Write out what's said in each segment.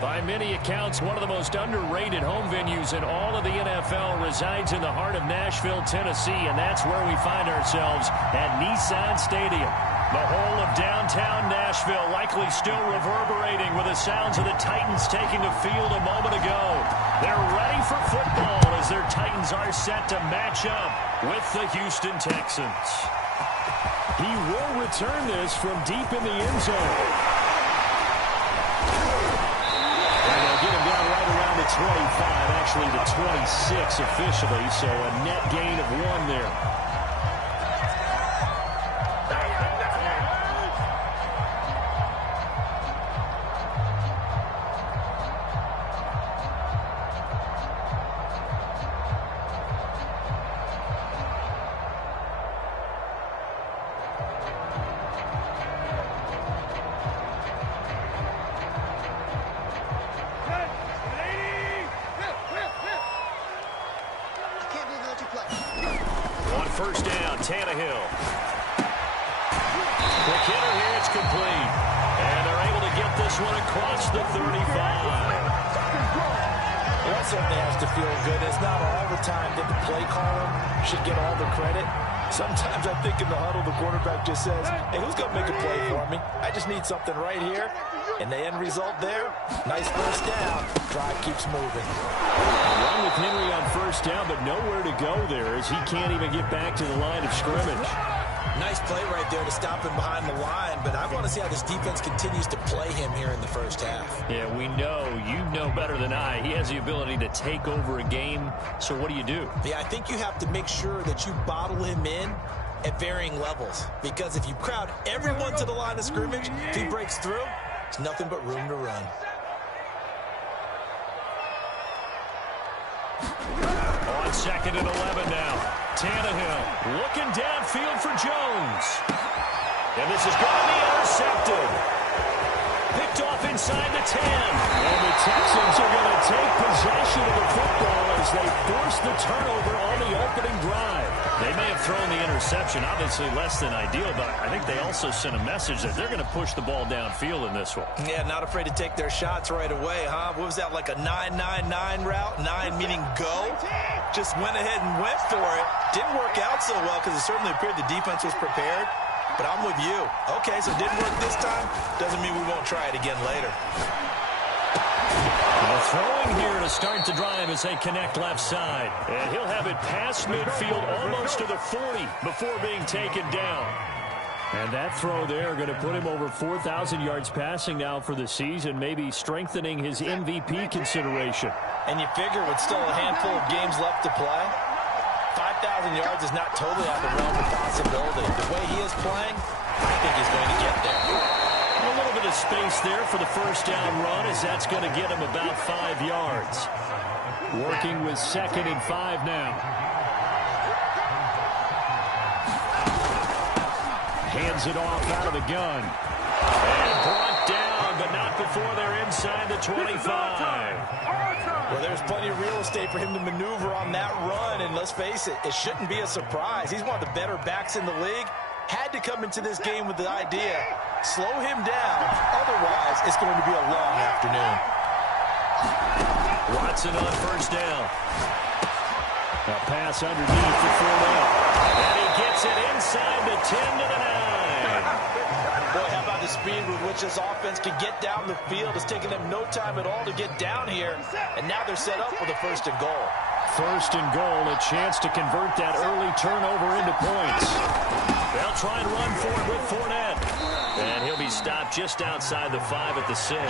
By many accounts, one of the most underrated home venues in all of the NFL resides in the heart of Nashville, Tennessee, and that's where we find ourselves at Nissan Stadium. The whole of downtown Nashville likely still reverberating with the sounds of the Titans taking the field a moment ago. They're ready for football as their Titans are set to match up with the Houston Texans. He will return this from deep in the end zone. And they'll get him down right around the 25, actually the 26 officially, so a net gain of 1 there. First down, Tannehill. Quick hitter here, it's complete. And they're able to get this one across the 35. Well, that certainly has to feel good. It's not all the time that the play caller should get all the credit. Sometimes I think in the huddle, the quarterback just says, hey, who's going to make a play for me? I just need something right here. And the end result there, nice first down. Drive keeps moving. Run with Henry on first down, but nowhere to go there as he can't even get back to the line of scrimmage. Nice play right there to stop him behind the line, but I want to see how this defense continues to play him here in the first half. Yeah, we know. You know better than I. He has the ability to take over a game, so what do you do? Yeah, I think you have to make sure that you bottle him in at varying levels, because if you crowd everyone to the line of scrimmage, if he breaks through, it's nothing but room to run. On second and 11 now. Tannehill looking downfield for Jones. And this is going to be intercepted. Picked off inside the 10. And the Texans are going to take possession of the football as they force the turnover on the opening drive. They may have thrown the interception, obviously less than ideal, but I think they also sent a message that they're going to push the ball downfield in this one. Yeah, not afraid to take their shots right away, huh? What was that, like a 9-9-9 route? 9 meaning go? Just went ahead and went for it. Didn't work out so well because it certainly appeared the defense was prepared. But I'm with you. Okay, so it didn't work this time. Doesn't mean we won't try it again later. Now throwing here to start the drive as they connect left side. And he'll have it past midfield almost to the 40 before being taken down. And that throw there going to put him over 4,000 yards passing now for the season, maybe strengthening his MVP consideration. And you figure with still a handful of games left to play, 5,000 yards is not totally out of the realm of possibility. The way he is playing, I think he's going to get there. A little bit of space there for the first down run as that's going to get him about 5 yards. Working with 2nd and 5 now. Hands it off out of the gun. And brought down, but not before they're inside the 25. Well, there's plenty of real estate for him to maneuver on that run, and let's face it, it shouldn't be a surprise. He's one of the better backs in the league. Had to come into this game with the idea, slow him down, otherwise it's going to be a long afternoon. Watson on first down. A pass underneath for Fournette. And he gets it inside the 10 to the 9. Boy, how about the speed with which this offense can get down the field? It's taken them no time at all to get down here, and now they're set up for the 1st and goal. 1st and goal, a chance to convert that early turnover into points. They'll try and run for it with Fournette. And he'll be stopped just outside the 5 at the 6.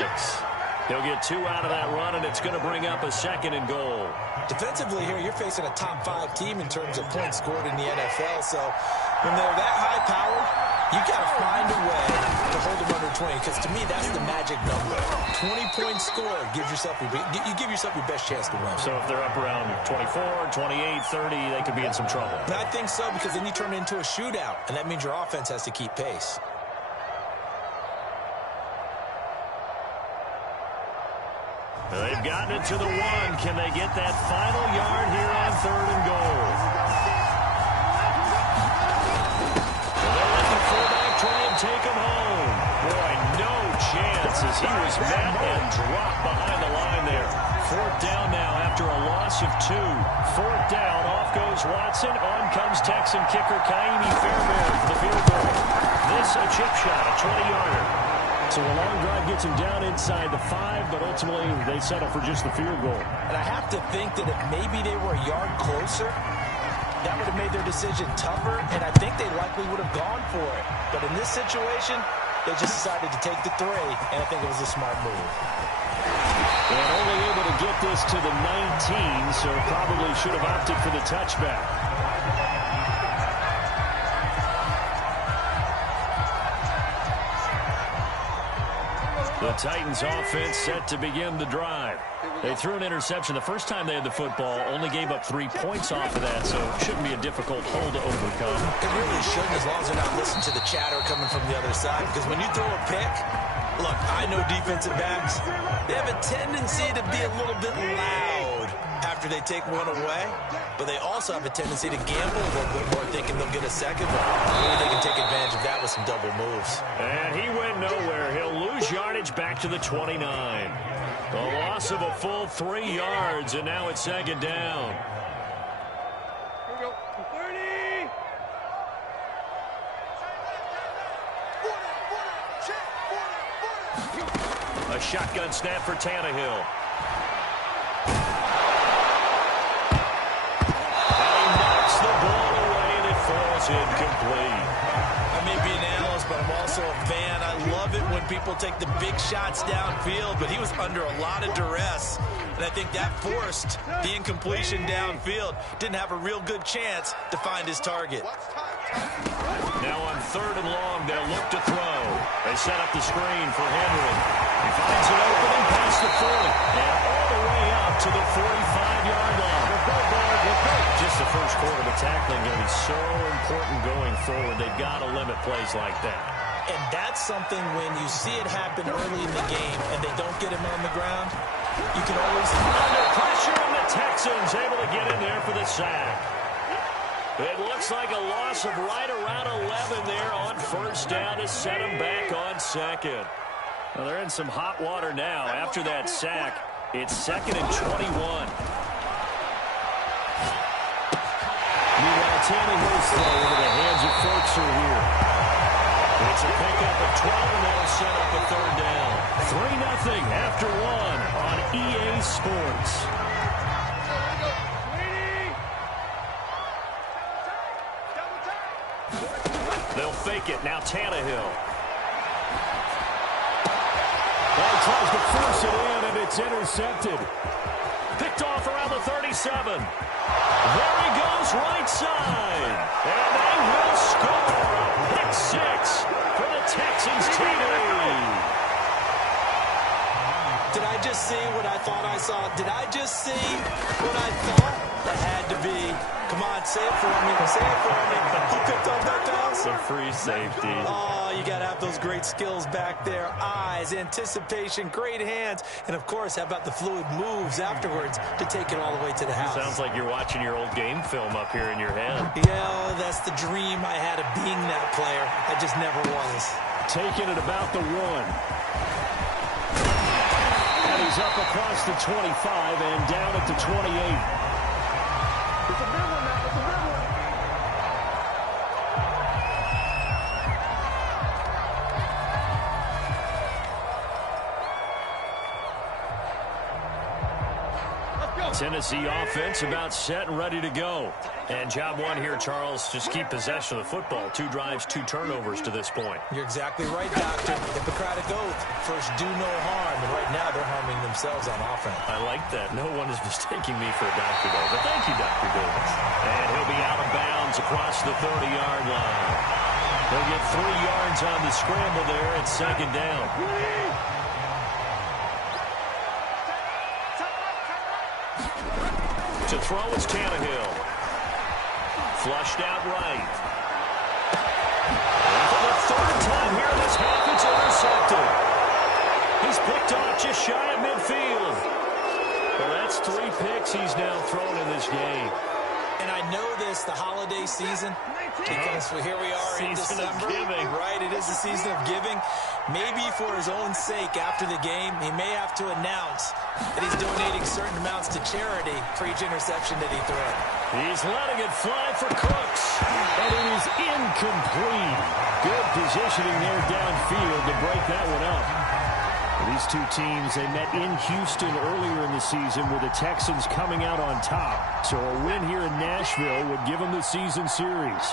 He'll get 2 out of that run, and it's going to bring up a 2nd and goal. Defensively here, you're facing a top 5 team in terms of points scored in the NFL, so when they're that high-powered, you got to find a way to hold them under 20, because to me, that's the magic number. 20 points scored, you give yourself your best chance to win. So if they're up around 24, 28, 30, they could be in some trouble. And I think so, because then you turn it into a shootout, and that means your offense has to keep pace. They've gotten it to the 1. Can they get that final yard here on 3rd and goal? They'll let the fullback try and take him home. Boy, no chance as He was met and dropped behind the line there. Fourth down now after a loss of 2. Fourth down, off goes Watson. On comes Texan kicker Kaimi Fairbairn for the field goal. This a chip shot, a 20-yarder. So a long drive gets him down inside the 5, but ultimately they settle for just the field goal. And I have to think that if maybe they were a yard closer, that would have made their decision tougher, and I think they likely would have gone for it. But in this situation, they just decided to take the 3, and I think it was a smart move. And only able to get this to the 19, so probably should have opted for the touchback. The Titans offense set to begin the drive. They threw an interception the first time they had the football, only gave up 3 points off of that, so it shouldn't be a difficult hole to overcome. It really shouldn't, as long as they're not listening to the chatter coming from the other side, because when you throw a pick, look, I know defensive backs, they have a tendency to be a little bit loud after they take one away, but they also have a tendency to gamble a little bit more, thinking they'll get a second, but maybe they can take advantage of that with some double moves. And he went nowhere. He'll lose yardage back to the 29. The loss of a full 3 yards, and now it's second down. Here we go. 30. A shotgun snap for Tannehill. And he knocks the ball away, and it falls incomplete. I may be an analyst, but I'm also a fan. I love it when people take the big shots downfield, but he was under a lot of duress, and I think that forced the incompletion downfield. Didn't have a real good chance to find his target. Now on 3rd and long, they'll look to throw. They set up the screen for Henry. He finds an opening past the 40, and all the way up to the 45-yard line. Just the first quarter, but tackling going to be so important going forward. They've got to limit plays like that. And that's something when you see it happen early in the game and they don't get him on the ground, you can always... Under pressure, and the Texans able to get in there for the sack. It looks like a loss of right around 11 there on first down to set them back on second. Well, they're in some hot water now. After that sack, it's 2nd and 21. Meanwhile, Tannehill's throw into the hands of Folkser here. It's a pickup of 12, and that'll set up a 3rd down. 3-0 after 1 on EA Sports. They'll fake it. Now Tannehill. Well, he tries to force it in, and it's intercepted. Picked off around the 37. There he goes, right side. And they will score. Pick 6 for the Texans TD. Did I just see what I thought I saw? Did I just see what I thought? That had to be. Come on, say it for me. Say it for me. Who picked up that pass? The free safety. Oh, you got to have those great skills back there. Eyes, anticipation, great hands. And, of course, how about the fluid moves afterwards to take it all the way to the house? Sounds like you're watching your old game film up here in your head. Yeah, that's the dream I had of being that player. I just never was. Taking it about the 1. And he's up across the 25 and down at the 28. Tennessee offense about set and ready to go. And job 1 here, Charles, just keep possession of the football. 2 drives, 2 turnovers to this point. You're exactly right, Doctor. Hippocratic oath. First, do no harm. And right now, they're harming themselves on offense. I like that. No one is mistaking me for a doctor, though. But thank you, Dr. Davis. And he'll be out of bounds across the 30-yard line. They'll get 3 yards on the scramble there at 2nd down. To throw is Tannehill. Flushed out right. And for the 3rd time here this half, it's intercepted. He's picked off just shy of midfield. Well, that's 3 picks he's now thrown in this game. And I know this, the holiday season, because here we are in December, right? It is the season of giving. Maybe for his own sake, after the game, he may have to announce that he's donating certain amounts to charity for each interception that he threw. He's letting it fly for Cooks. And it is incomplete. Good positioning there downfield to break that one up. These two teams, they met in Houston earlier in the season with the Texans coming out on top. So a win here in Nashville would give them the season series.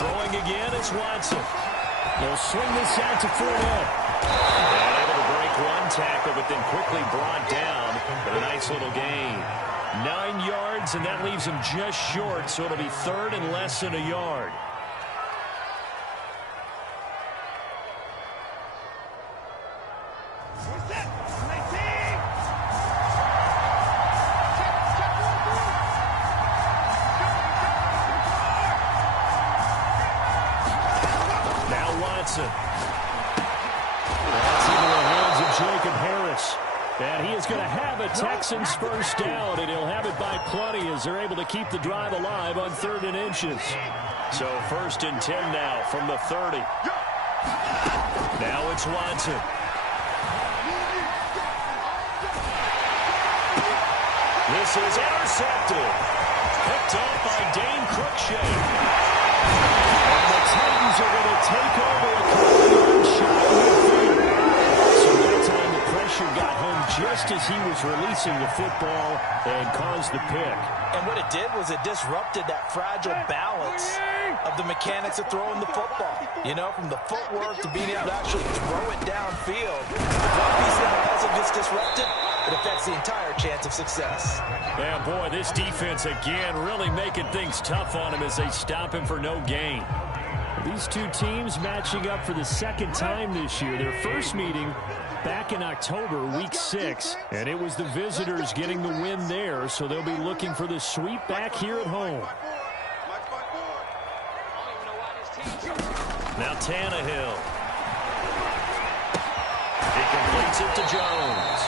Throwing again is Watson. They'll swing this out to Fournette. And able to break one tackle, but then quickly brought down. But a nice little gain. 9 yards, and that leaves him just short, so it'll be third and less than a yard. That's into the hands of Jacob Harris. And he is going to have a Texans first down, and he'll have it by plenty as they're able to keep the drive alive on 3rd and inches. So 1st and 10 now from the 30. Now it's Watson. This is intercepted. Picked off by Dane Cruikshank. And the Titans are going to take over a couple-yard shot midfield. So that time the pressure got home just as he was releasing the football and caused the pick. And what it did was it disrupted that fragile balance of the mechanics of throwing the football. You know, from the footwork to being able to actually throw it downfield. If one piece of the puzzle gets disrupted, it affects the entire chance of success. Yeah, boy, this defense again really making things tough on him as they stop him for no gain. These two teams matching up for the 2nd time this year. Their first meeting back in October, week 6, and it was the visitors getting the win there, so they'll be looking for the sweep back here at home. Now Tannehill. He completes it to Jones.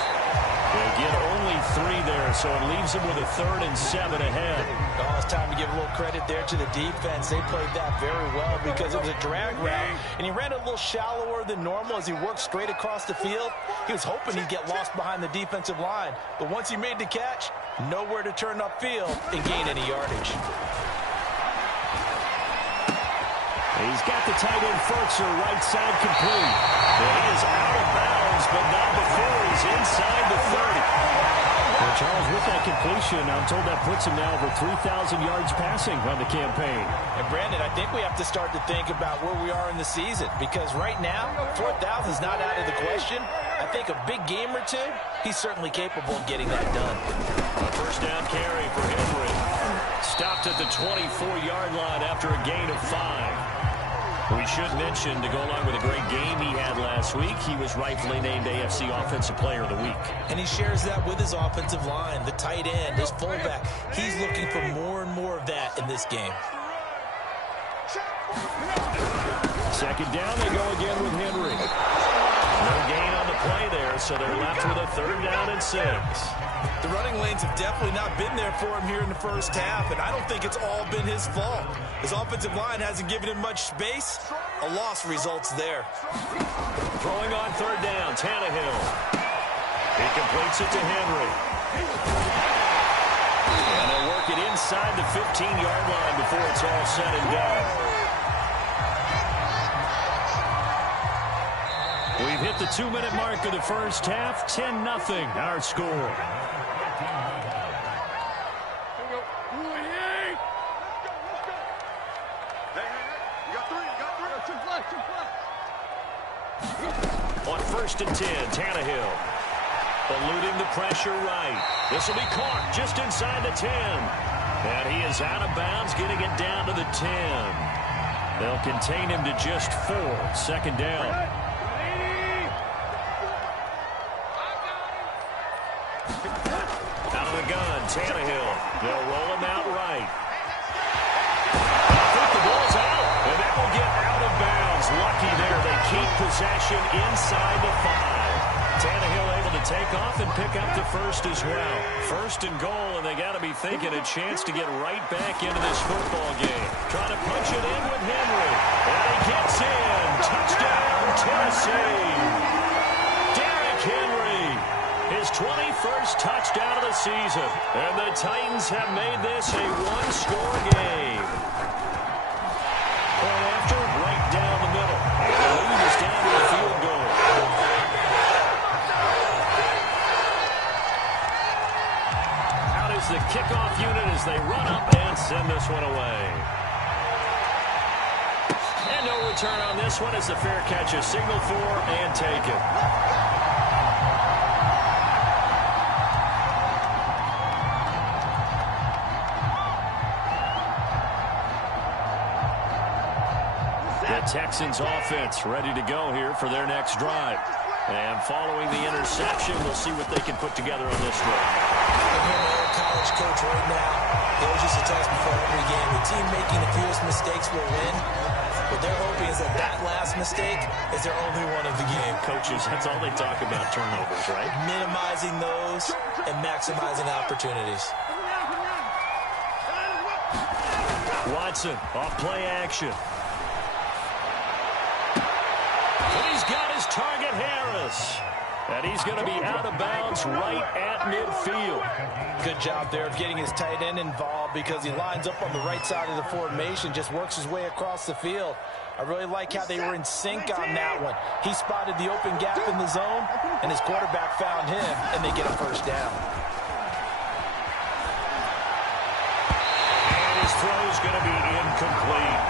They get only 3 there, so it leaves them with a 3rd and 7 ahead. Oh, it's time to give a little credit there to the defense. They played that very well because it was a drag route, and he ran a little shallower than normal as he worked straight across the field. He was hoping he'd get lost behind the defensive line, but once he made the catch, nowhere to turn upfield and gain any yardage. He's got the tight end Furtzer right side complete. And he is out of bounds, but not before he's inside the 30. Well, Charles, with that completion, I'm told that puts him now over 3,000 yards passing on the campaign. And, Brandon, I think we have to start to think about where we are in the season because right now, 4,000 is not out of the question. I think a big game or two, he's certainly capable of getting that done. A first down carry for Henry. Stopped at the 24-yard line after a gain of 5. We should mention, to go along with a great game he had last week, he was rightfully named AFC Offensive Player of the Week. And he shares that with his offensive line, the tight end, his fullback. He's looking for more and more of that in this game. 2nd down, they go again with Henry. No gain on the play there, so they're left with a 3rd down and 6. The running lanes have definitely not been there for him here in the first half, and I don't think it's all been his fault. His offensive line hasn't given him much space. A loss results there. Throwing on 3rd down, Tannehill. He completes it to Henry. And they'll work it inside the 15-yard line before it's all said and done. We've hit the 2-minute mark of the first half. 10-0 our score. On 1st and 10, Tannehill. Eluding the pressure right. This will be caught just inside the 10. And he is out of bounds, getting it down to the 10. They'll contain him to just 4. 2nd down. Out of the gun, Tannehill. They'll roll him out right. I think the ball's out, and that will get out of bounds. Lucky there. They keep possession inside the 5. Tannehill able able to take off and pick up the first as well. First and goal, and they got to be thinking a chance to get right back into this football game. Trying to punch it in with Henry. And he gets in. Touchdown, Tennessee. Derrick Henry, his 21st touchdown of the season. And the Titans have made this a one-score game. Point after, right down the middle. And the lead is down to a field goal. Out is the kickoff unit as they run up and send this one away. And no return on this one as the fair catch is signaled for and taken. Texans offense ready to go here for their next drive. And following the interception, we'll see what they can put together on this drive. I'm here, my old college coach right now. He always used to tell us before every game, the team making the fewest mistakes will win. What they're hoping is that that last mistake is their only one of the game. Coaches, that's all they talk about, turnovers, right? Minimizing those and maximizing opportunities. Watson, off play action. He's got his target, Harris. And he's going to be out of bounds right at midfield. Good job there of getting his tight end involved because he lines up on the right side of the formation, just works his way across the field. I really like how they were in sync on that one. He spotted the open gap in the zone, and his quarterback found him, and they get a first down. And his throw is going to be incomplete.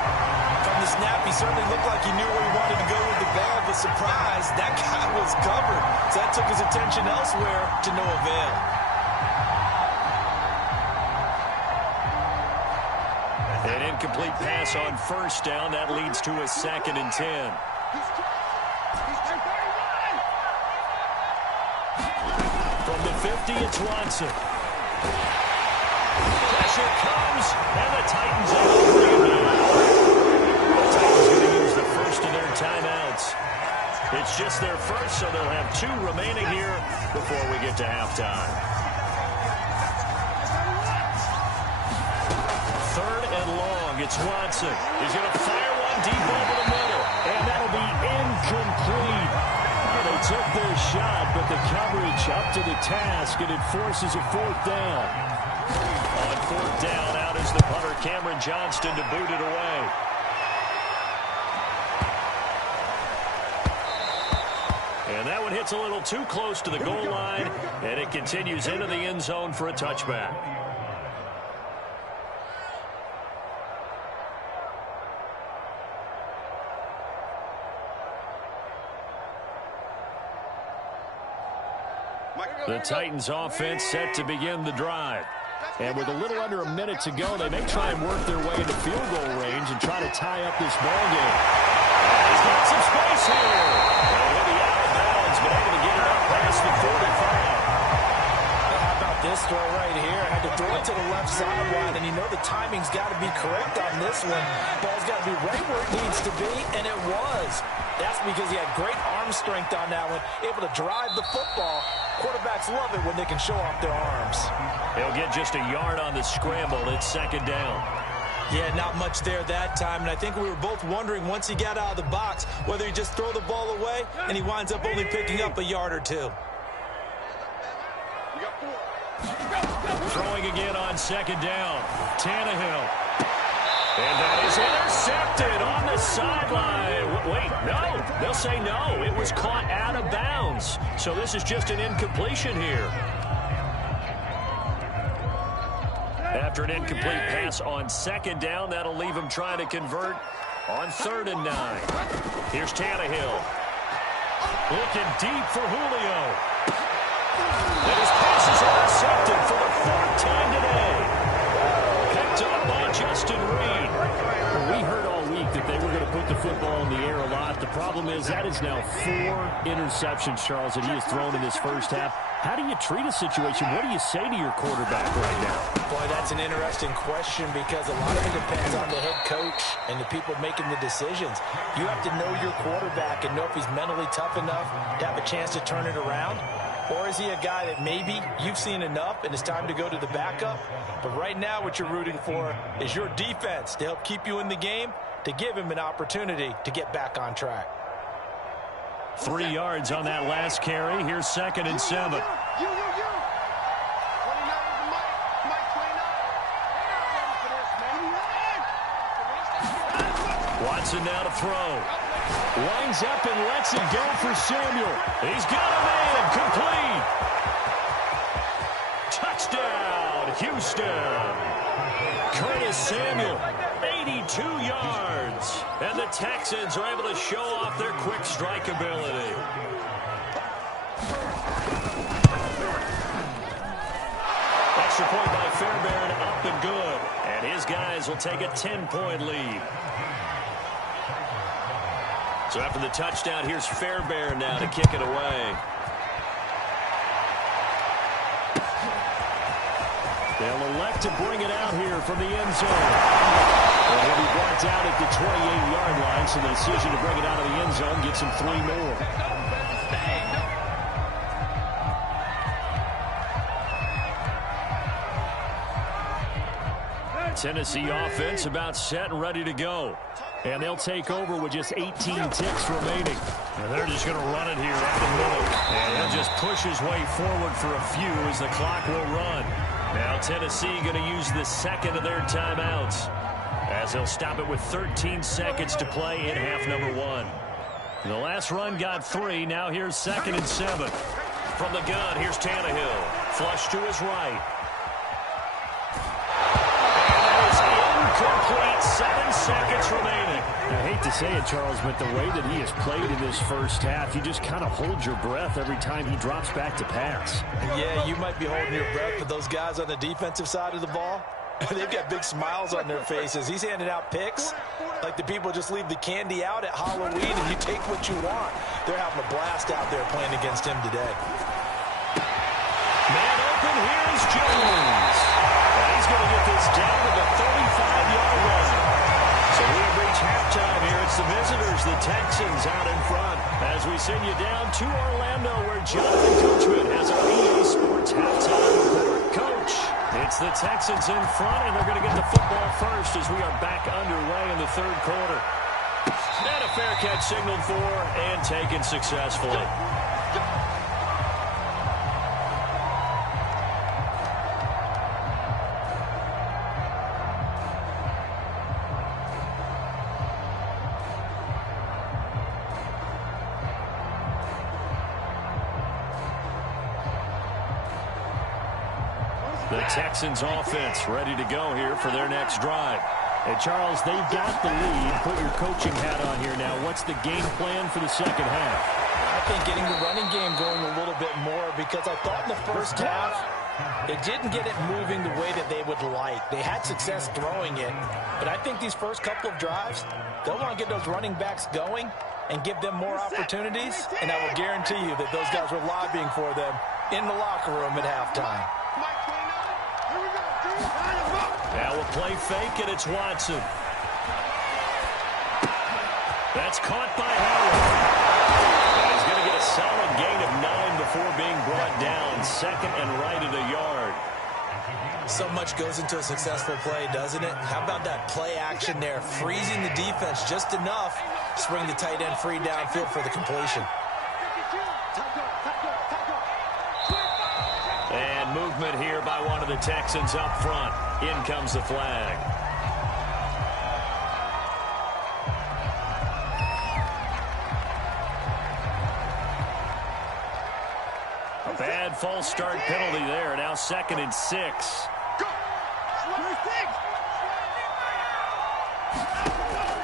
From the snap, he certainly looked like he knew where he wanted to go with the ball, but surprise, that guy was covered. So that took his attention elsewhere to no avail. An incomplete pass on first down. That leads to a 2nd and 10. From the 50, it's Watson. Pressure comes, and the Titans are able to bring it down. The Titans going to use the first of their timeouts. It's just their first, so they'll have 2 remaining here before we get to halftime. 3rd and long, it's Watson. He's going to fire one deep over the middle, and that'll be incomplete. They took their shot, but the coverage up to the task, and it forces a 4th down. On 4th down, out is the punter, Cameron Johnston, to boot it away. And that one hits a little too close to the goal line, and it continues into the end zone for a touchback. The Titans offense set to begin the drive. And with a little under a minute to go, they may try and work their way into field goal range and try to tie up this ball game. He's got some space here. And he'll be out of bounds, but able to get it up past the 45. How about this throw right here? Had to throw it to the left sideline, and you know the timing's got to be correct on this one. Ball's got to be right where it needs to be, and it was. That's because he had great arm strength on that one, able to drive the football. Quarterbacks love it when they can show off their arms. He'll get just a yard on the scramble. It's 2nd down. Yeah, not much there that time, and I think we were both wondering once he got out of the box whether he just throw the ball away, and he winds up only picking up a yard or 2. Throwing again on 2nd down. Tannehill. And that is intercepted on the sideline. Wait, no. They'll say no. It was caught out of bounds. So this is just an incompletion here. After an incomplete pass on 2nd down, that'll leave him trying to convert on 3rd and 9. Here's Tannehill. Looking deep for Julio. And his pass is intercepted for the 4th time today. Picked up by Justin Reed. We heard all week that they were going to put the football in the air a lot. The problem is that is now 4 interceptions, Charles, that he has thrown in this first half. How do you treat a situation? What do you say to your quarterback right now? Boy, that's an interesting question because a lot of it depends on the head coach and the people making the decisions. You have to know your quarterback and know if he's mentally tough enough to have a chance to turn it around. Or is he a guy that maybe you've seen enough and it's time to go to the backup? But right now what you're rooting for is your defense to help keep you in the game, to give him an opportunity to get back on track. 3 yards on that last carry. Here's 2nd and 7. Watson now to throw. Lines up and lets it go for Samuel. He's got a man. Complete. Touchdown, Houston. Curtis Samuel, 82 yards. And the Texans are able to show off their quick strike ability. Extra point by Fairbairn, up and good. And his guys will take a 10-point lead. So after the touchdown, here's Fairbairn now to kick it away. They'll elect to bring it out here from the end zone. And he'll be brought down at the 28-yard line, so the decision to bring it out of the end zone gets him 3 more. Tennessee offense about set and ready to go. And they'll take over with just 18 ticks remaining. And they're just going to run it here up the middle. And he'll just push his way forward for a few as the clock will run. Now Tennessee going to use the second of their timeouts as they'll stop it with 13 seconds to play in half number 1. The last run got 3. Now here's 2nd and 7. From the gun, here's Tannehill. Flush to his right. Complete. 7 seconds remaining. I hate to say it, Charles, but the way that he has played in this first half, you just kind of hold your breath every time he drops back to pass. Yeah, you might be holding your breath, but those guys on the defensive side of the ball, they've got big smiles on their faces. He's handing out picks like the people just leave the candy out at Halloween and you take what you want. They're having a blast out there playing against him today. Man open, here's Jones. And he's going to get this down to the 35-yard line. So we have reached halftime here. It's the visitors, the Texans, out in front. As we send you down to Orlando, where Jonathan Coachman has our EA Sports halftime report. Coach, it's the Texans in front, and they're going to get the football first as we are back underway in the third quarter. And a fair catch signaled for and taken successfully. The Texans offense ready to go here for their next drive. And Charles, they've got the lead. Put your coaching hat on here now. What's the game plan for the second half? I think getting the running game going a little bit more, because I thought in the first half it didn't get it moving the way that they would like. They had success throwing it, but I think these first couple of drives, they'll want to get those running backs going and give them more opportunities, and I will guarantee you that those guys were lobbying for them in the locker room at halftime. Now we'll play fake, and it's Watson. That's caught by Howard. He's going to get a solid gain of 9 before being brought down. 2nd and right at a yard. So much goes into a successful play, doesn't it? How about that play action there? Freezing the defense just enough to bring the tight end free downfield for the completion. And movement here by one of the Texans up front. In comes the flag. A bad false start penalty there. Now 2nd and 6.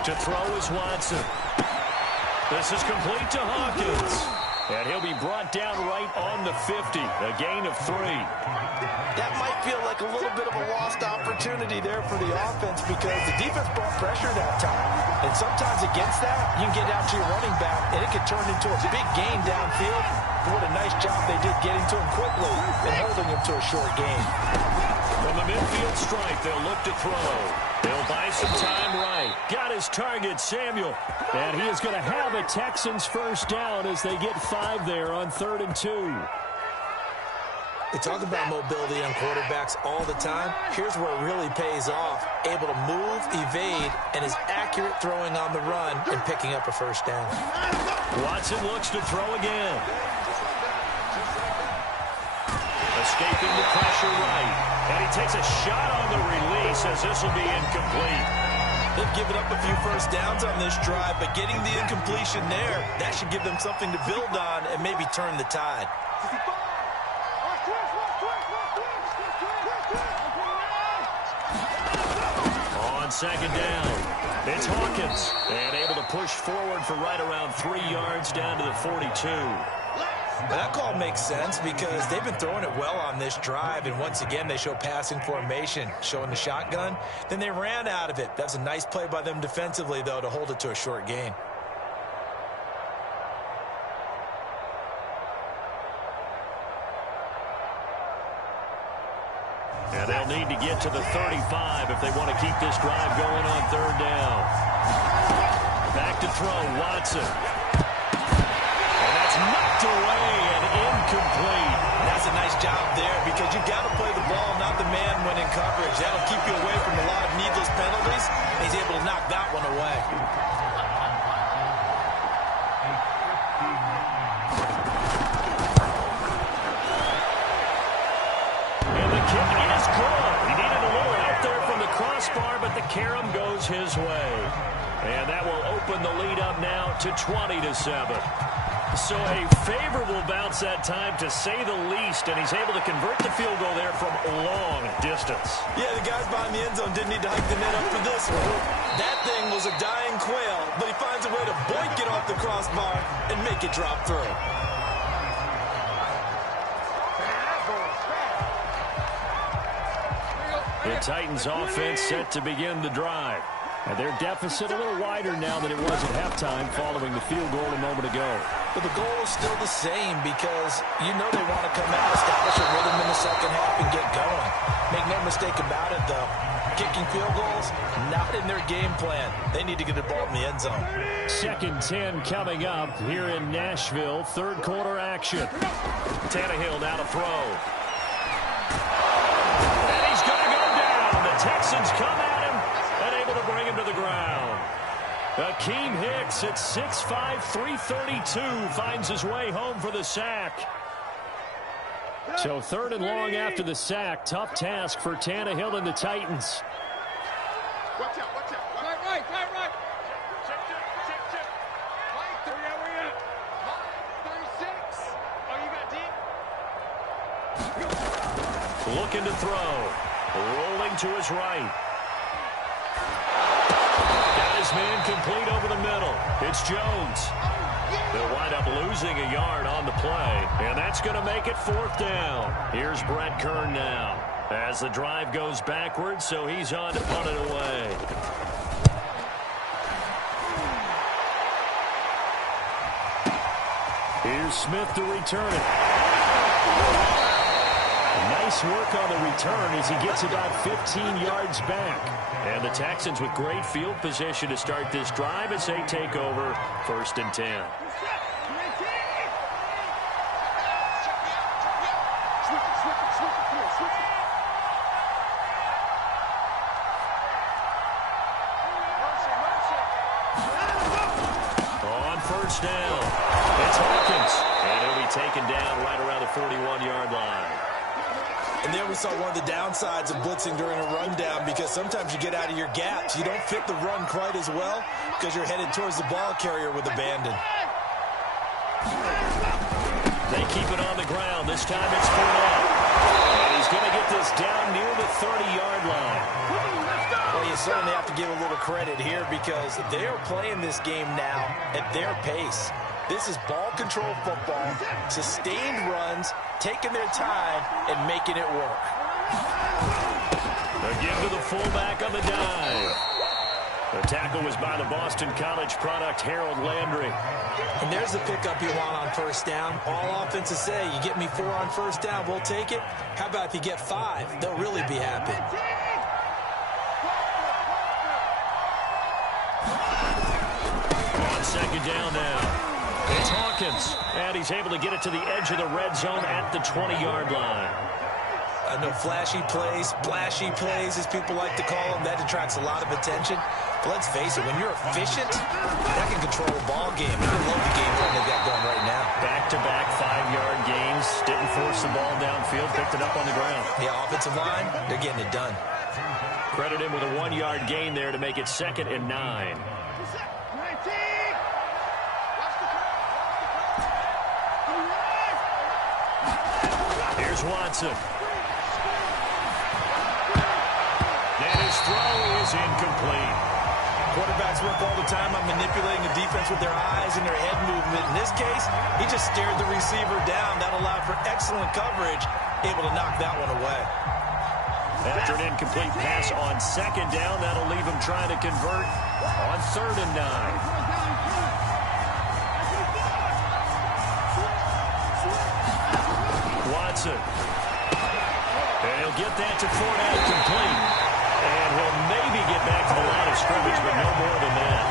To throw is Watson. This is complete to Hawkins. And he'll be brought down right on the 50. A gain of 3. That might feel like a little bit of a lost opportunity there for the offense, because the defense brought pressure that time. And sometimes against that, you can get out to your running back, and it could turn into a big gain downfield. What a nice job they did getting to him quickly and holding him to a short gain. From the midfield stripe, they'll look to throw. They'll buy some time right. Got his target, Samuel. And he is going to have a Texans first down as they get 5 there on 3rd and 2. We talk about mobility on quarterbacks all the time. Here's where it really pays off. Able to move, evade, and is accurate throwing on the run and picking up a first down. Watson looks to throw again. Escaping the pressure right. And he takes a shot on the release as this will be incomplete. They've given up a few first downs on this drive, but getting the incompletion there, that should give them something to build on and maybe turn the tide. On second down, it's Hawkins. And able to push forward for right around 3 yards down to the 42. But that call makes sense because they've been throwing it well on this drive, and once again they show passing formation, showing the shotgun. Then they ran out of it. That's a nice play by them defensively, though, to hold it to a short gain. And they'll need to get to the 35 if they want to keep this drive going on third down. Back to throw, Watson. And that's knocked away and incomplete. That's a nice job there because you've got to play the ball, not the man when in coverage. That'll keep you away from a lot of needless penalties. He's able to knock that one away. Crossbar, but the carom goes his way. And that will open the lead up now to 20-7. So a favorable bounce that time, to say the least, and he's able to convert the field goal there from a long distance. Yeah, the guys behind the end zone didn't need to hike the net up for this one. That thing was a dying quail, but he finds a way to boink it off the crossbar and make it drop through. The Titans offense set to begin the drive. And their deficit a little wider now than it was at halftime following the field goal a moment ago. But the goal is still the same because you know they want to come out, establish a rhythm in the second half, and get going. Make no mistake about it, though. Kicking field goals, not in their game plan. They need to get the ball in the end zone. 2nd and 10 coming up here in Nashville. Third quarter action. Tannehill now to throw. And he's going to go down. The Texans come at him and able to bring him to the ground. Akeem Hicks at 6'5", 332 finds his way home for the sack. So 3rd and long after the sack. Tough task for Tannehill and the Titans. Watch out, watch out. Right. Check. Right, 3, we up. 36. Oh, you got deep? Looking to throw. Rolling to his right. Got his man complete over the middle. It's Jones. They'll wind up losing a yard on the play, and that's going to make it 4th down. Here's Brett Kern now as the drive goes backwards, so he's on to punt it away. Here's Smith to return it. Nice work on the return as he gets about 15 yards back. And the Texans with great field position to start this drive as they take over 1st and 10. On 1st down, it's Hawkins. And he'll be taken down right around the 41-yard line. And there we saw one of the downsides of blitzing during a rundown because sometimes you get out of your gaps. You don't fit the run quite as well because you're headed towards the ball carrier with abandon. They keep it on the ground. This time it's Fournette. And he's going to get this down near the 30-yard line. Well, you certainly have to give a little credit here because they are playing this game now at their pace. This is ball control football, sustained runs, taking their time, and making it work. Again to the fullback on the dive. The tackle was by the Boston College product, Harold Landry. And there's the pickup you want on 1st down. All offenses say, you get me 4 on 1st down, we'll take it. How about if you get 5? They'll really be happy. On 2nd down now. It's Hawkins, and he's able to get it to the edge of the red zone at the 20-yard line. I know flashy plays, splashy plays, as people like to call them, that attracts a lot of attention. But let's face it, when you're efficient, that can control a ball game. I love the game plan they've got going right now. Back-to-back 5-yard gains. Didn't force the ball downfield, picked it up on the ground. Yeah, offensive line, they're getting it done. Credit him with a 1-yard gain there to make it 2nd and 9. Here's Watson. And his throw is incomplete. Quarterbacks work all the time on manipulating the defense with their eyes and their head movement. In this case, he just stared the receiver down. That allowed for excellent coverage, able to knock that one away. After an incomplete pass on 2nd down, that'll leave him trying to convert on 3rd and 9. Watson. And he'll get that to Fournette complete. And he'll maybe get back to the line of scrimmage, but no more than that.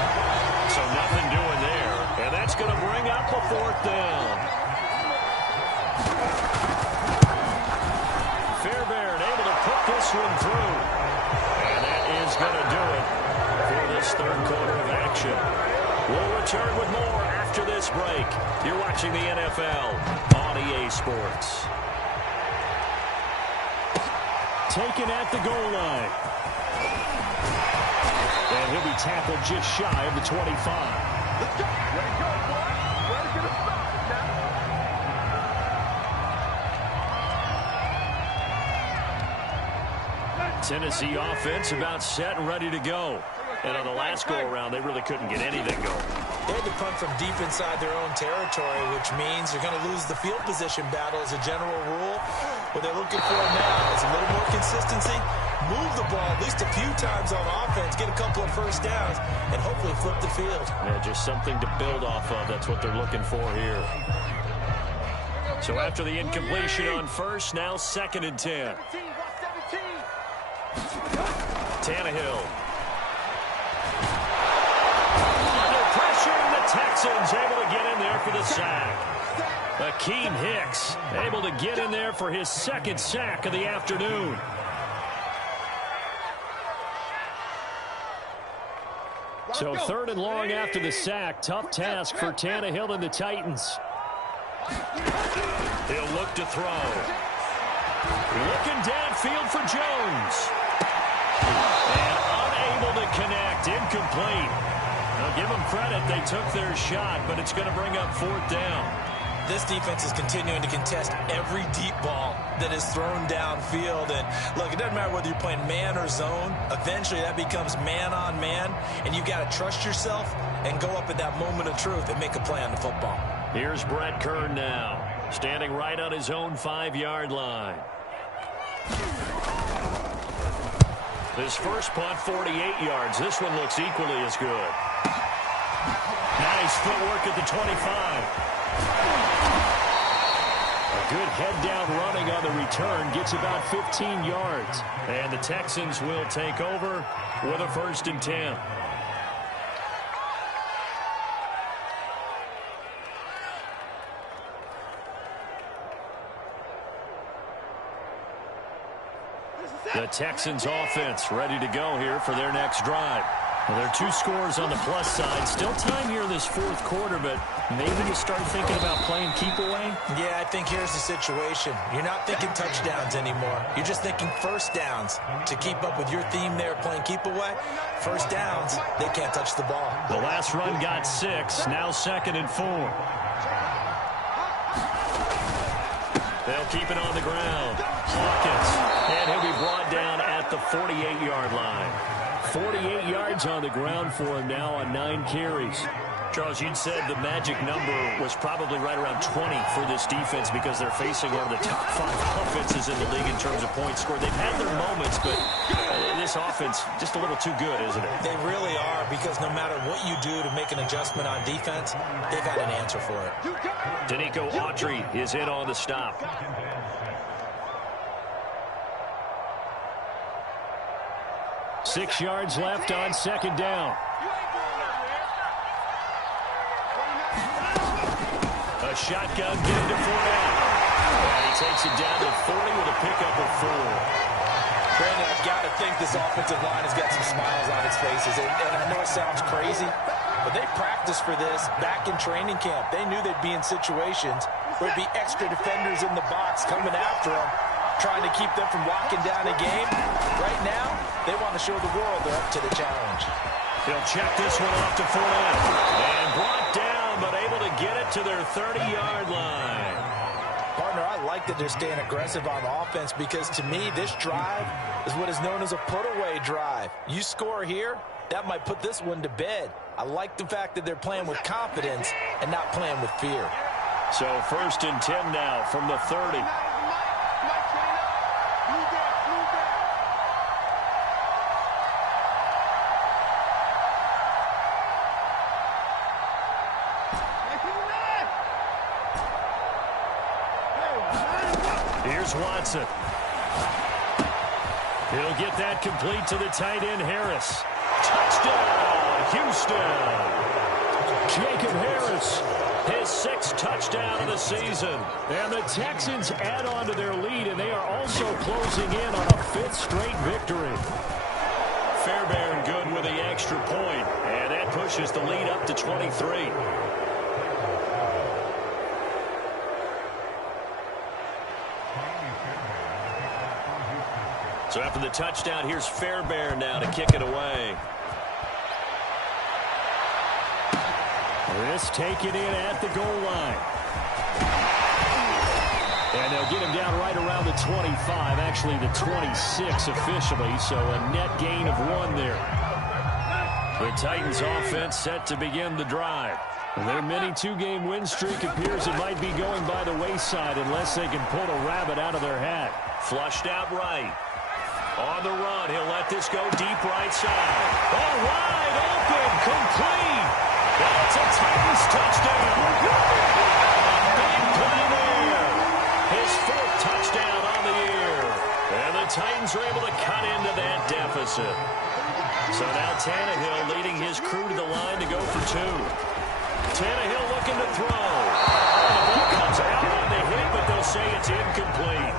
So nothing doing there. And that's going to bring up a 4th down. Fairbairn able to put this one through. And that is going to do it for this 3rd quarter of action. We'll return with more after this break. You're watching the NFL on EA Sports. Taken at the goal line. And he'll be tackled just shy of the 25. Let's go. Way to go, boy. Way to get us started now. Tennessee offense about set and ready to go. And on the last go-around, they really couldn't get anything going. They had to punt from deep inside their own territory, which means they're going to lose the field position battle as a general rule. What they're looking for now is a little more consistency, move the ball at least a few times on offense, get a couple of first downs, and hopefully flip the field. Yeah, just something to build off of. That's what they're looking for here. So after the incompletion on 1st, now 2nd and 10. Tannehill. Under pressure, the Texans able to get in there for the sack. Akeem Hicks able to get in there for his 2nd sack of the afternoon. So 3rd and long after the sack. Tough task for Tannehill and the Titans. He'll look to throw. Looking downfield for Jones. And unable to connect. Incomplete. Now give them credit. They took their shot, but it's going to bring up 4th down. This defense is continuing to contest every deep ball that is thrown downfield. And, look, it doesn't matter whether you're playing man or zone. Eventually, that becomes man-on-man, and you've got to trust yourself and go up at that moment of truth and make a play on the football. Here's Brett Kern now, standing right on his own 5-yard line. His first punt, 48 yards. This one looks equally as good. Nice footwork at the 25. A good head-down running on the return. Gets about 15 yards. And the Texans will take over with a 1st and 10. The Texans offense ready to go here for their next drive. Well, there are 2 scores on the plus side. Still time here in this 4th quarter, but maybe you start thinking about playing keep away? Yeah, I think here's the situation. You're not thinking touchdowns anymore. You're just thinking first downs. To keep up with your theme there, playing keep away, first downs, they can't touch the ball. The last run got 6, now 2nd and 4. They'll keep it on the ground. Hawkins, and he'll be brought down at the 48-yard line. 48 yards on the ground for him now on 9 carries. Charles, you'd said the magic number was probably right around 20 for this defense because they're facing one of the top 5 offenses in the league in terms of points scored. They've had their moments, but this offense just a little too good, isn't it? They really are, because no matter what you do to make an adjustment on defense, they've got an answer for it. Danico Autry is in on the stop. Six yards left on 2nd down. a shotgun getting to Fournette. And he takes it down to 40 with a pickup of 4. Brandon, I've got to think this offensive line has got some smiles on its faces. And I know it sounds crazy, but they practiced for this back in training camp. They knew they'd be in situations where there'd be extra defenders in the box coming after them, trying to keep them from locking down a game. Right now, they want to show the world they're up to the challenge. He'll check this one off to Fournette. And brought down, but able to get it to their 30-yard line. Partner, I like that they're staying aggressive on offense because, to me, this drive is what is known as a put-away drive. You score here, that might put this one to bed. I like the fact that they're playing with confidence and not playing with fear. So 1st and 10 now from the 30. Here's Watson. He'll get that complete to the tight end, Harris. Touchdown, Houston. Jacob Harris, his 6th touchdown of the season. And the Texans add on to their lead, and they are also closing in on a 5th straight victory. Fairbairn good with the extra point, and that pushes the lead up to 23. So after the touchdown, here's Fairbairn now to kick it away. This taken in at the goal line. And they'll get him down right around the 25, actually the 26 officially, so a net gain of 1 there. The Titans offense set to begin the drive. Their mini 2-game win streak appears it might be going by the wayside unless they can pull a rabbit out of their hat. Flushed out right. On the run, he'll let this go deep right side. Oh, wide open, complete. That's a Titans touchdown. Big play there. His 4th touchdown on the year. And the Titans are able to cut into that deficit. So now Tannehill leading his crew to the line to go for 2. Tannehill looking to throw. And the ball comes out on the hit, but they'll say it's incomplete.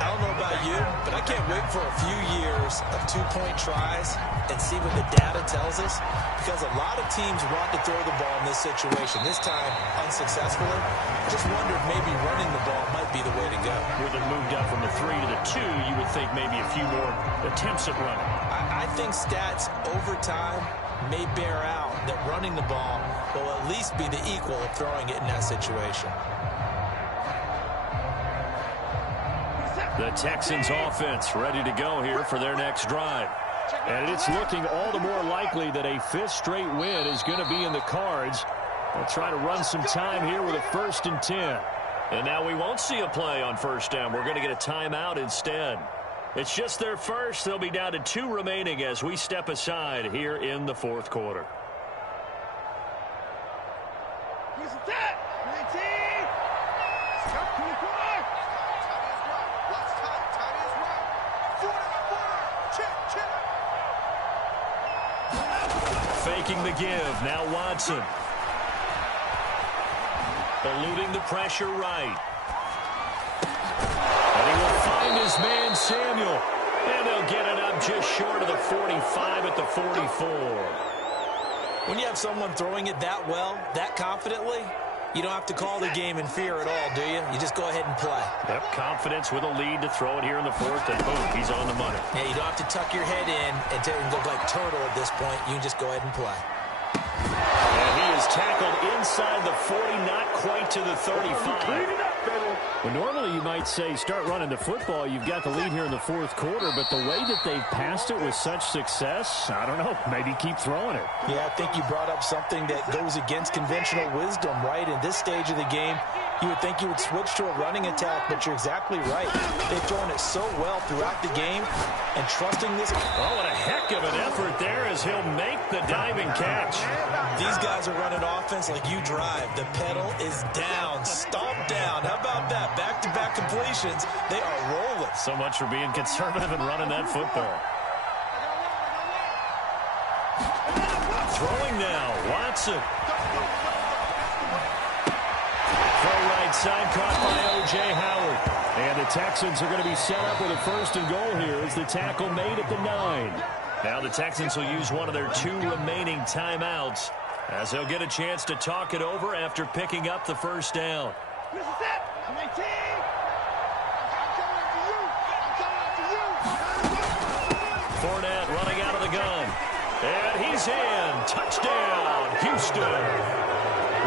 I don't know about you, but I can't wait for a few years of 2-point tries and see what the data tells us, because a lot of teams want to throw the ball in this situation. This time, unsuccessfully. Just wondered maybe running the ball might be the way to go. With it moved up from the 3 to the 2, you would think maybe a few more attempts at running. I think stats over time may bear out that running the ball will at least be the equal of throwing it in that situation. The Texans offense ready to go here for their next drive. And it's looking all the more likely that a 5th straight win is going to be in the cards. They'll try to run some time here with a 1st and 10. And now we won't see a play on 1st down. We're going to get a timeout instead. It's just their first. They'll be down to 2 remaining as we step aside here in the 4th quarter. Faking the give. Now Watson. Eluding the pressure right. And he will find his man Samuel. And they'll get it up just short of the 45 at the 44. When you have someone throwing it that well, that confidently, you don't have to call the game in fear at all, do you? You just go ahead and play. Yep, confidence with a lead to throw it here in the 4th, and boom, he's on the money. Yeah, you don't have to tuck your head in and go like turtle at this point. You can just go ahead and play. And he is tackled inside the 40, not quite to the 35. Well, normally you might say start running the football. You've got the lead here in the 4th quarter, but the way that they've passed it with such success, I don't know, maybe keep throwing it. Yeah, I think you brought up something that goes against conventional wisdom, right? In this stage of the game, you would think you would switch to a running attack, but you're exactly right. They've thrown it so well throughout the game, and trusting this. Oh, and a heck of an effort there as he'll make the diving catch. These guys are running offense like you drive. The pedal is down, stomp down. How about that? Back-to-back completions. They are rolling. So much for being conservative and running that football. Throwing now, Watson. From right side caught by O.J. Howard. And the Texans are going to be set up with a 1st and goal here as the tackle made at the 9. Now the Texans will use one of their 2 remaining timeouts as they'll get a chance to talk it over after picking up the 1st down. Fournette running out of the gun. And he's in. Touchdown, Houston.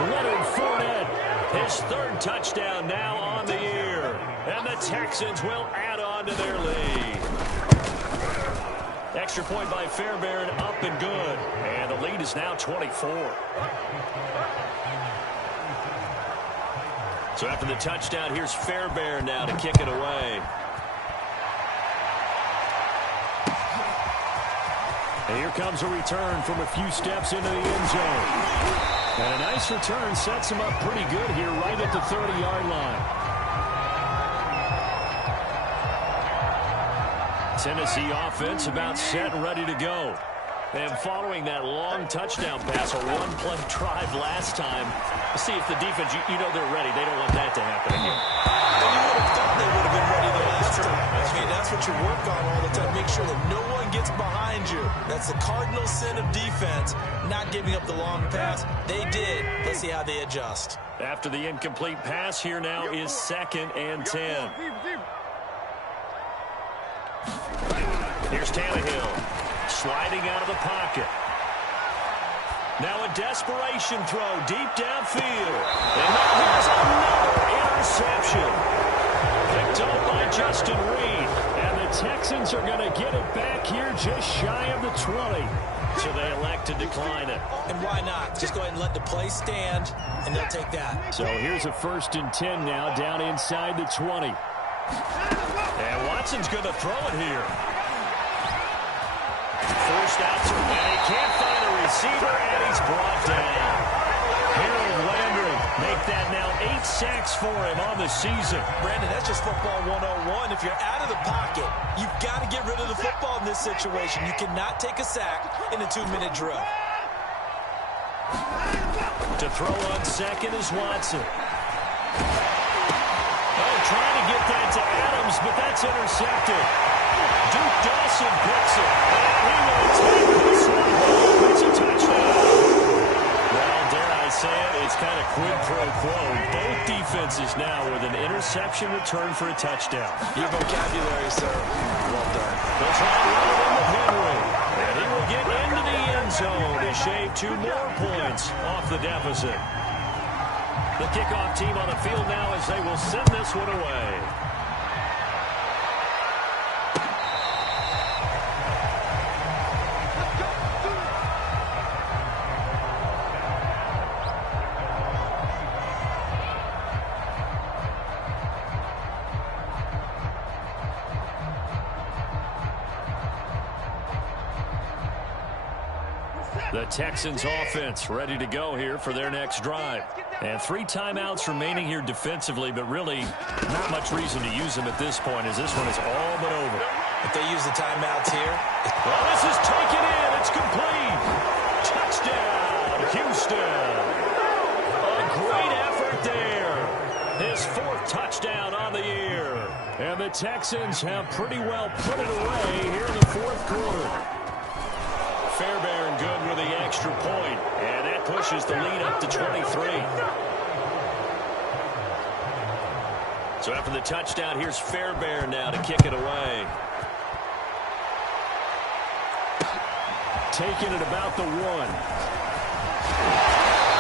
Leonard Fournette, his 3rd touchdown now on the year. And the Texans will add on to their lead. Extra point by Fairbairn, up and good. And the lead is now 24. So after the touchdown, here's Fairbairn now to kick it away. And here comes a return from a few steps into the end zone. And a nice return sets him up pretty good here right at the 30-yard line. Tennessee offense about set and ready to go. And following that long touchdown pass, a one-play drive last time, see if the defense, you know they're ready. They don't want that to happen again. And you would have thought they would have been ready the last time. I mean, that's what you work on all the time. Make sure that no one gets behind you. That's the cardinal sin of defense, not giving up the long pass. They did. Let's see how they adjust. After the incomplete pass, here now is 2nd and 10. Here's Tannehill, sliding out of the pocket. Now a desperation throw deep downfield. And now here's another interception. Picked up by Justin Reed. And the Texans are going to get it back here just shy of the 20. So they elect to decline it. And why not? Just go ahead and let the play stand, and they'll take that. So here's a 1st and 10 now down inside the 20. And Watson's going to throw it here. Forced out to, and he can't find a receiver, and he's brought down. Harold Landry make that now 8 sacks for him on the season. Brandon, that's just football 101. If you're out of the pocket, you've got to get rid of the football in this situation. You cannot take a sack in a 2-minute drill. To throw on 2nd is Watson. Oh, trying to get that to Adams, but that's intercepted. Duke Dawson picks it. And he will take this one home. It's a touchdown. Well, dare I say it, it's kind of quid pro quo. Both defenses now with an interception return for a touchdown. Your vocabulary, sir. Well done. They'll try to run it into Henry. And he will get into the end zone to shave 2 more points off the deficit. The kickoff team on the field now as they will send this one away. The Texans offense ready to go here for their next drive. And 3 timeouts remaining here defensively, but really not much reason to use them at this point as this one is all but over. If they use the timeouts here. Well, this is taken in. It's complete. Touchdown, Houston. A great effort there. His 4th touchdown on the year. And the Texans have pretty well put it away here in the 4th quarter. Fairbairn good with the extra point, and that pushes the lead up to 23. So after the touchdown, here's Fairbairn now to kick it away. Taking it about the 1.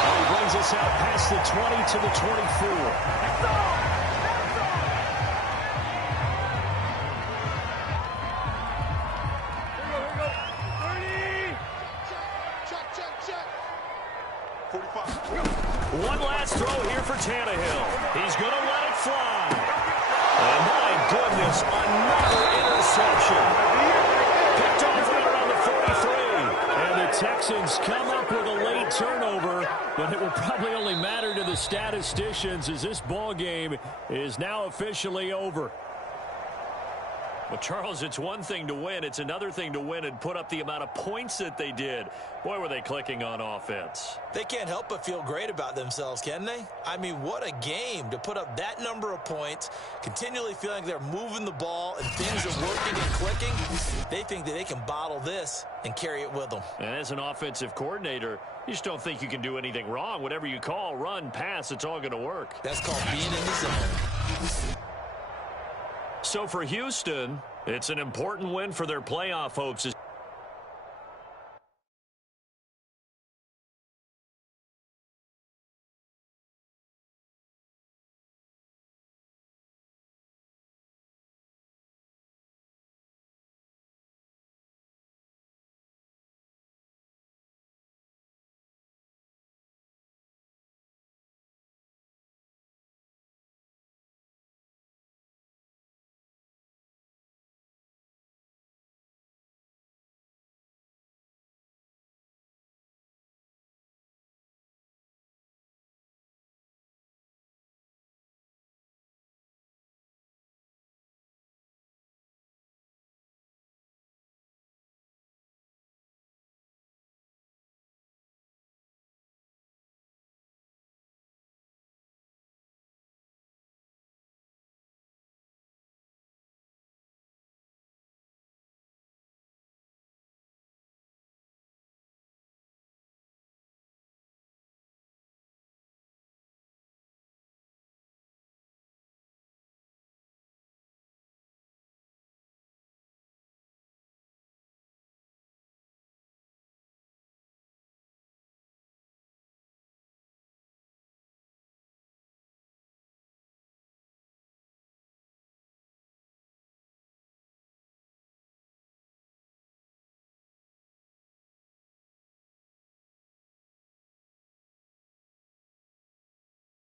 And he brings us out past the 20 to the 24. One last throw here for Tannehill. He's going to let it fly. And my goodness, another interception. Picked off right around the 43. And the Texans come up with a late turnover, but it will probably only matter to the statisticians as this ball game is now officially over. Well, Charles, it's one thing to win. It's another thing to win and put up the amount of points that they did. Boy, were they clicking on offense. They can't help but feel great about themselves, can they? I mean, what a game to put up that number of points, continually feeling they're moving the ball and things are working and clicking. They think that they can bottle this and carry it with them. And as an offensive coordinator, you just don't think you can do anything wrong. Whatever you call, run, pass, it's all going to work. That's called being in the zone. So for Houston, it's an important win for their playoff hopes as